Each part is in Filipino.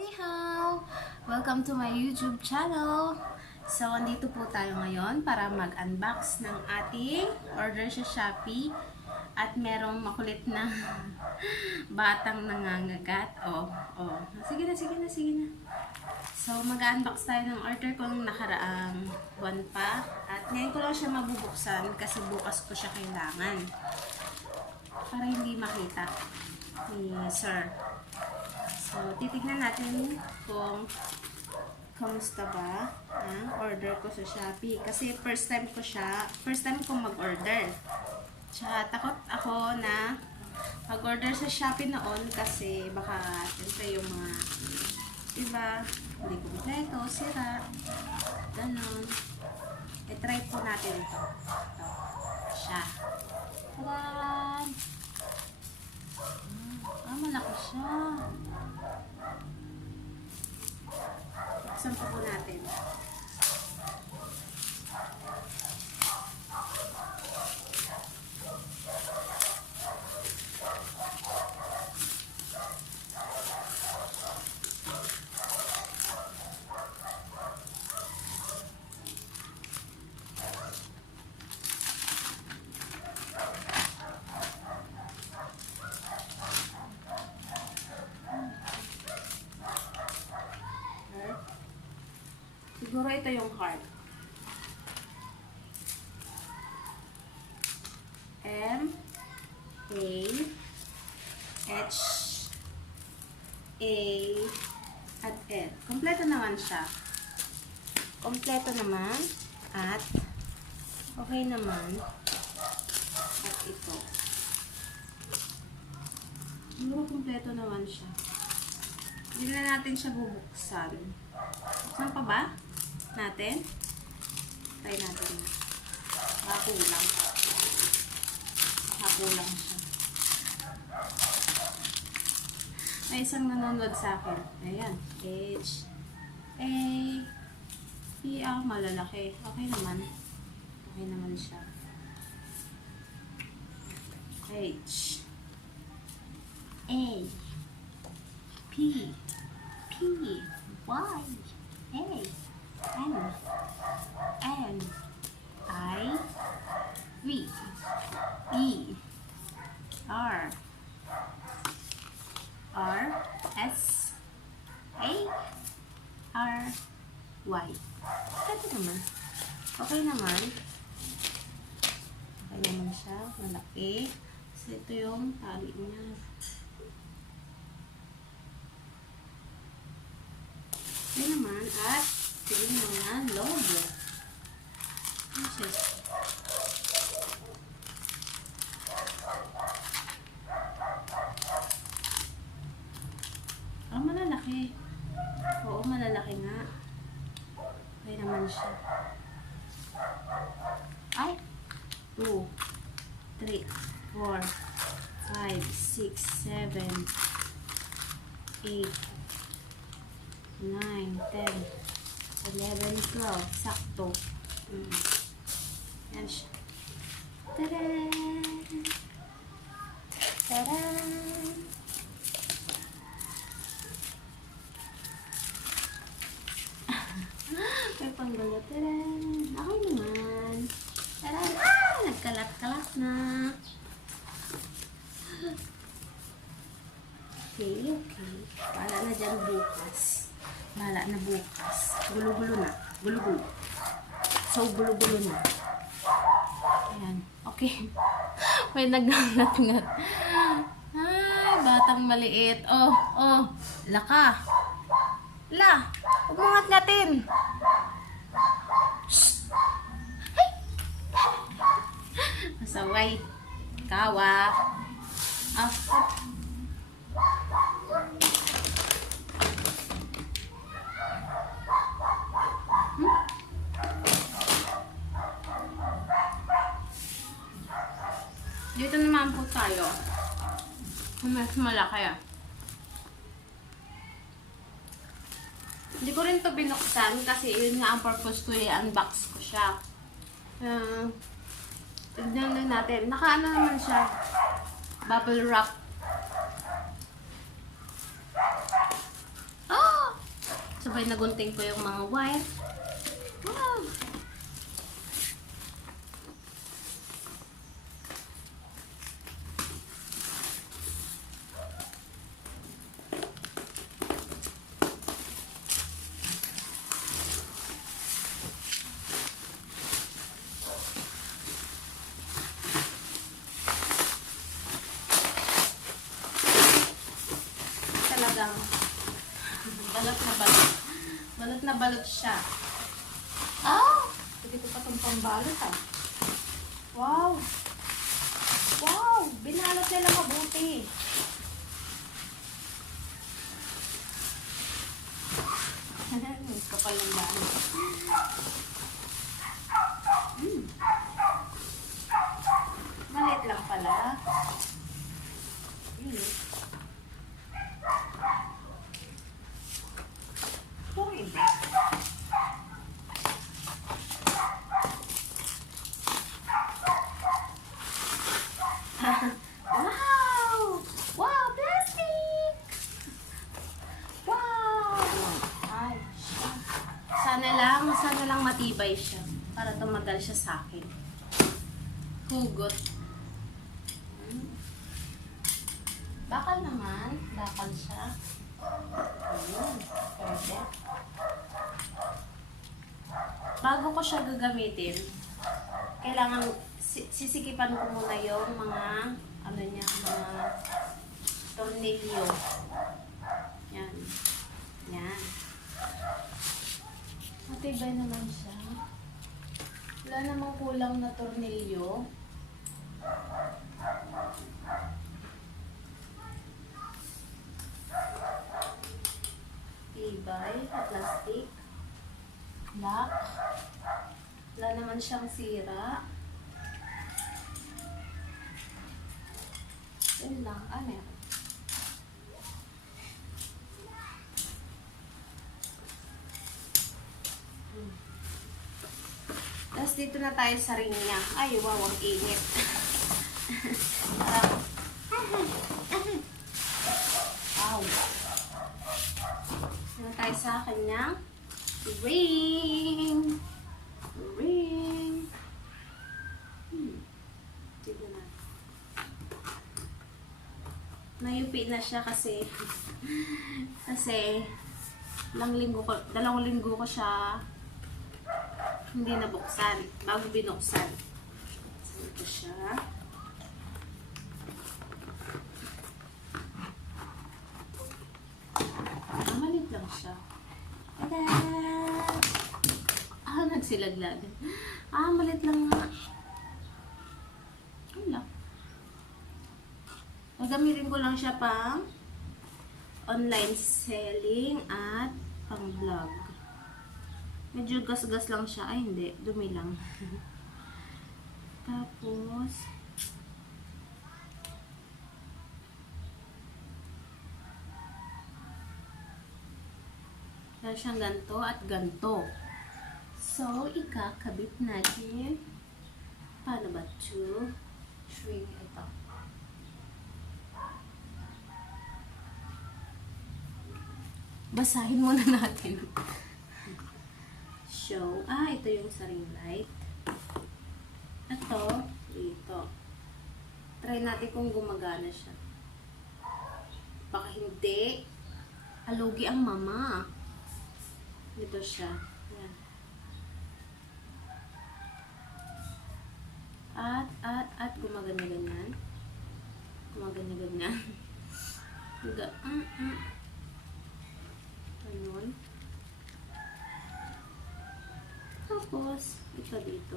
Hello! Welcome to my YouTube channel. So, andito po tayo ngayon para mag-unbox ng ating order sa Shopee. At merong makulit na batang nangangagat. Sige na. So, mag-unbox tayo ng order ko nung nakaraang buwan pa. At ngayon ko lang siya mabubuksan kasi bukas ko siya kailangan. Para hindi makita ni Sir. So, titignan natin kung kamusta ba ang order ko sa Shopee. Kasi first time ko mag-order. Tsaka takot ako na mag-order sa Shopee noon kasi baka siyempre yung mga diba, hindi kumpleto, sira, ganon. I-try po natin ito. Ito. Siya. Tadaan! Malaki siya. Buksan po natin. Siguro ito yung card. M A H A at L. Kompleto naman siya. Kompleto naman at okay naman. At ito. Siguro kompleto naman siya. Hindi na natin siya bubuksan. Buksan pa ba? Natin. Try natin. Makakulang. Makakulang siya. May isang nanonood sa akin. Ayan. H. A. P. Malalaki. Okay naman. Okay naman siya. H. A. P. P. Y. A. N. N. I. V. E. R. R. S. A. R. Y. Ito naman. Okay naman. Okay naman siya. Malaki. So, ito yung tali niya. Ito naman at yung mga logo. Ano siya? Malalaki. Oo, malalaki nga. Okay naman siya. Ay! 2, 3, 4, 5, 6, 7, 8, 9, 10, 11, 12. Sakto. Yan siya. Tadaan! Tadaan! May panggulo. Tadaan! Okay naman. Tadaan! Nagkalat-kalat na. Okay. Wala na dyan bukas. Wala na bukas. Gulo-gulo na. Gulo-gulo. So, gulo-gulo na. Ayan. Okay. May nagngangat-ngat. Ay, batang maliit. Oh. Laka. La. Umangat-ngatin. Shhh. Ay. Masaway. Kawa. Dito naman po tayo. Mas malaki ah. Hindi ko rin to binuksan kasi yun nga ang purpose ko i-unbox ko siya. Tignan din natin. Nakaano naman siya. Bubble wrap. Oh! Sabay nagunting ko yung mga wire. Wow! Talagang balot na balot. Balot na balot siya. Ah! Dito pa itong pambalot ha. Wow! Wow! Binalot nila mabuti. Kapal ng balot. Maliit lang pala. Wow! Wow, plastic! Wow! Ay, sana lang matibay siya para tumagal siya sa akin. Hugot. Bakal naman. Bakal siya. Ayun. Pwede. Bago ko siya gagamitin, kailangan sisikipan ko muna yung mga mga tornilyo. Yan. Yan. Matibay naman siya. Wala namang kulang na tornilyo. Tibay, plastic, lock. Wala naman siyang sira. Yun lang. Meron. Tapos dito na tayo sa ring niya. Ay, wow, ang init. Parang, wow. Dito na tayo sa kanyang ring. Ring. Dito na. Mayupi na siya kasi dalawang linggo ko siya hindi nabuksan bago binuksan. So, ito siya. Malit lang siya. Tada! Nagsilaglag. Malit lang nga. Wala. Gagamitin ko lang siya pang online selling at pang vlog. Medyo gas-gas lang siya. Ay, hindi. Dumi lang. Tapos, meron siyang ganto at ganto. So, ikakabit natin. Paano ba? 2, 3, ito. Basahin muna natin. Show. Ito yung sa ring light. Ito, dito. Try natin kung gumagana siya. Baka hindi. Alugi ang mama. Dito siya. Yan. At gumagana-ganyan. Gumagana-ganyan. Ganun. Tapos, ito dito.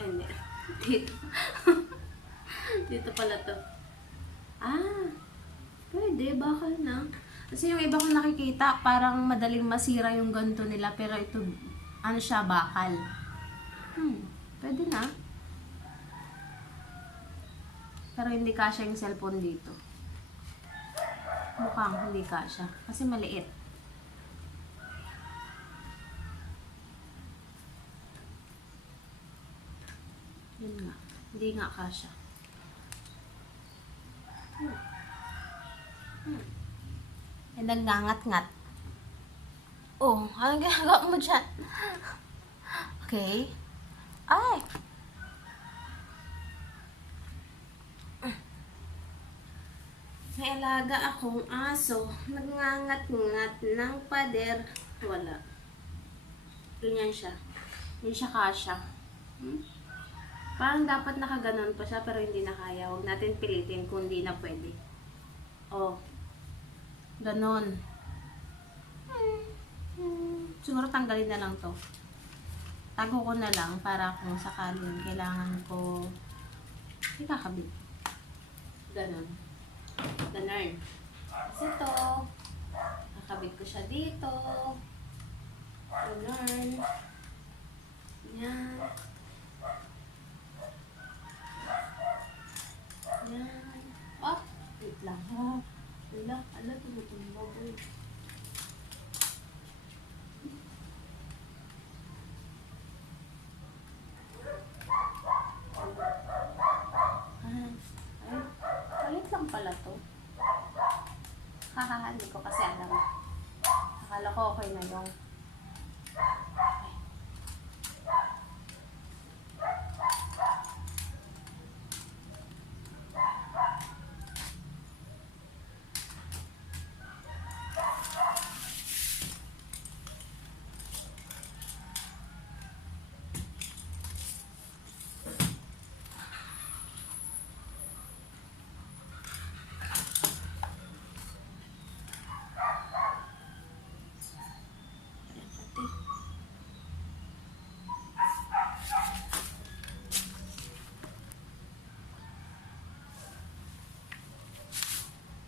Ay, hindi. Dito. Dito pala to. Pwede. Bakal na. Kasi yung iba kong nakikita, parang madaling masira yung ganto nila. Pero ito, siya, bakal. Pwede na. Pero hindi kasya yung cellphone dito. Mukhang hindi kasya. Kasi maliit. Yun nga. Hindi nga kasya. May nagngangat-ngat. Oh, anong ginagawa mo dyan? Okay. Ay! May alaga akong aso. Nagngangat-ngat ng pader. Wala. Ganyan siya. Hindi siya kasya. Parang dapat nakaganon pa siya pero hindi na kaya. Huwag natin pilitin kung hindi na pwede. Oh. Ganon. Siguro tanggalin na lang to. Tago ko na lang para kung sakaling kailangan ko ikakabit. Ganon. Ganon. Kasi ito, nakabit ko siya dito. Ganon. Yan. Yan. Oh, wait lang. Oh, wait lang. Ala, tumutumbog. Pala to. Hahaha, hindi ko kasi alam. Akala ko okay na yung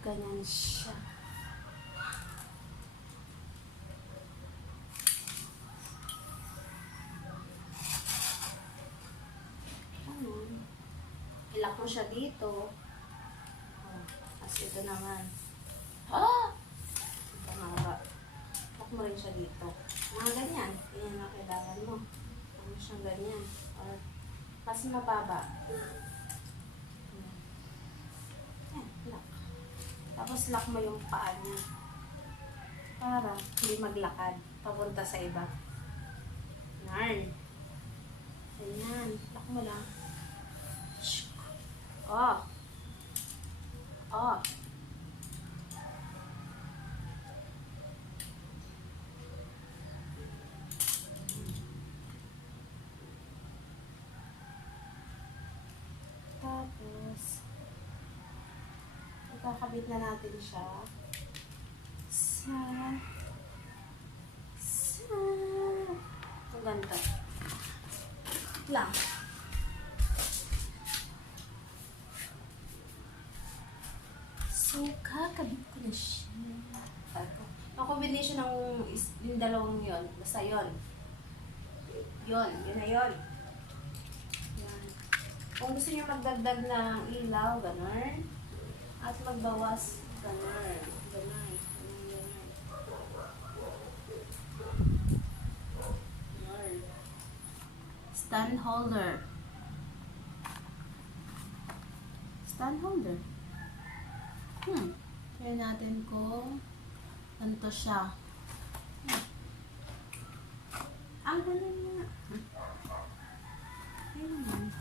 ganyan siya. Ilak mo siya dito. Oh, as ito naman. Ah! Ito nga. Ilak mo rin siya dito. Mga ganyan. Ganyan na kailangan mo. Ano siyang ganyan. Or mas mababa. Yan, lock. Tapos lock mo yung paa niya. Para hindi maglakad. Papunta sa iba. Narn. Ganyan. Lock mo lang. Oh. Oh. Tapos, ikakabit na natin siya sa ganito lang. So, kakabit ko na siya. Ang combination ng yung dalawang yon, basta yon. Yun na yun. Yan. Kung gusto nyo magdagdag ng ilaw, ganun. At magbawas, ganun. Ganun. Stand holder. Stand holder. Kaya natin kung ganito siya. Ang ganun nga. Ayun.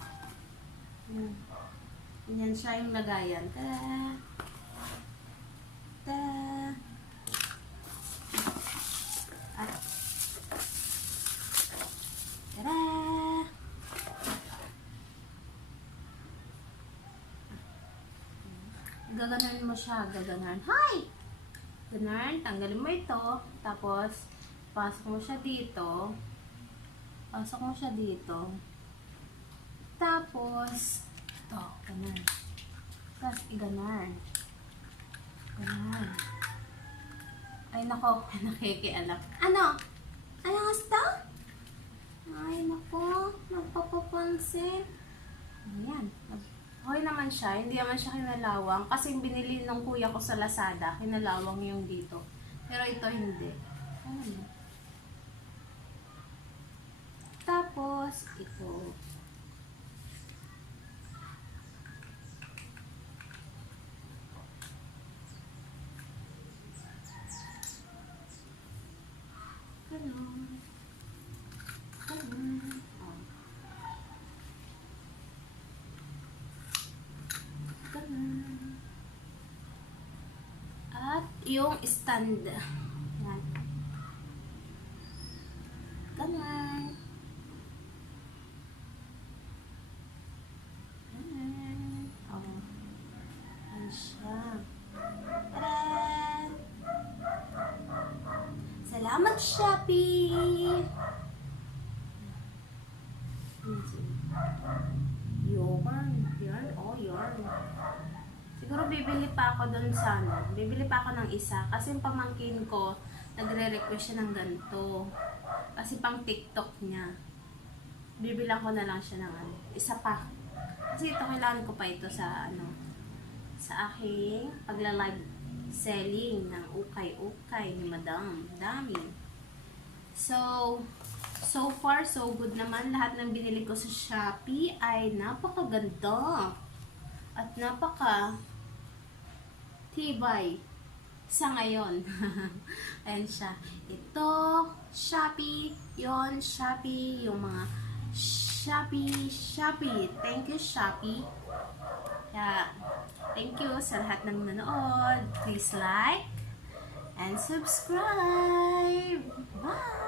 Ganyan siya yung lagayan. Ta-da! Ta-da! At ta-da! Gaganan mo siya. Gaganan. Hi! Ganan. Tanggalin mo ito. Tapos, pasok mo siya dito. Pasok mo siya dito. Tapos, ito. Ganan. Tapos, iganan. Ganan. Ay, nako. Nakikialap. Ano? Ano gusto? Ay, nako. Nagpapapansin. Ayan. Okay naman siya. Hindi naman siya kinalawang. Kasi binili ng kuya ko sa Lazada. Kinalawang yung dito. Pero ito hindi. Ano? Tapos, ito. yung stand. Yan. Ganun. Oh. Yan siya. Tadaan! Salamat, Shopee! Yarn. Yarn. Oh, yarn. Siguro bibili pa ako dun sa bibili pa ako ng isa. Kasi yung pamangkin ko, nagre-request siya ng ganito. Kasi pang TikTok niya. Bibilang ko na lang siya ng isa pa. Kasi ito, kailangan ko pa ito sa sa aking pagla-live selling ng ukay-ukay ni Madam. Dami. So far, so good naman. Lahat ng binili ko sa Shopee ay napakaganda. At napaka tibay sa ngayon. Ayan siya. Ito, Shopee. Yon, Shopee. Yung mga Shopee. Thank you, Shopee. Kaya, thank you sa lahat ng nanood. Please like and subscribe. Bye!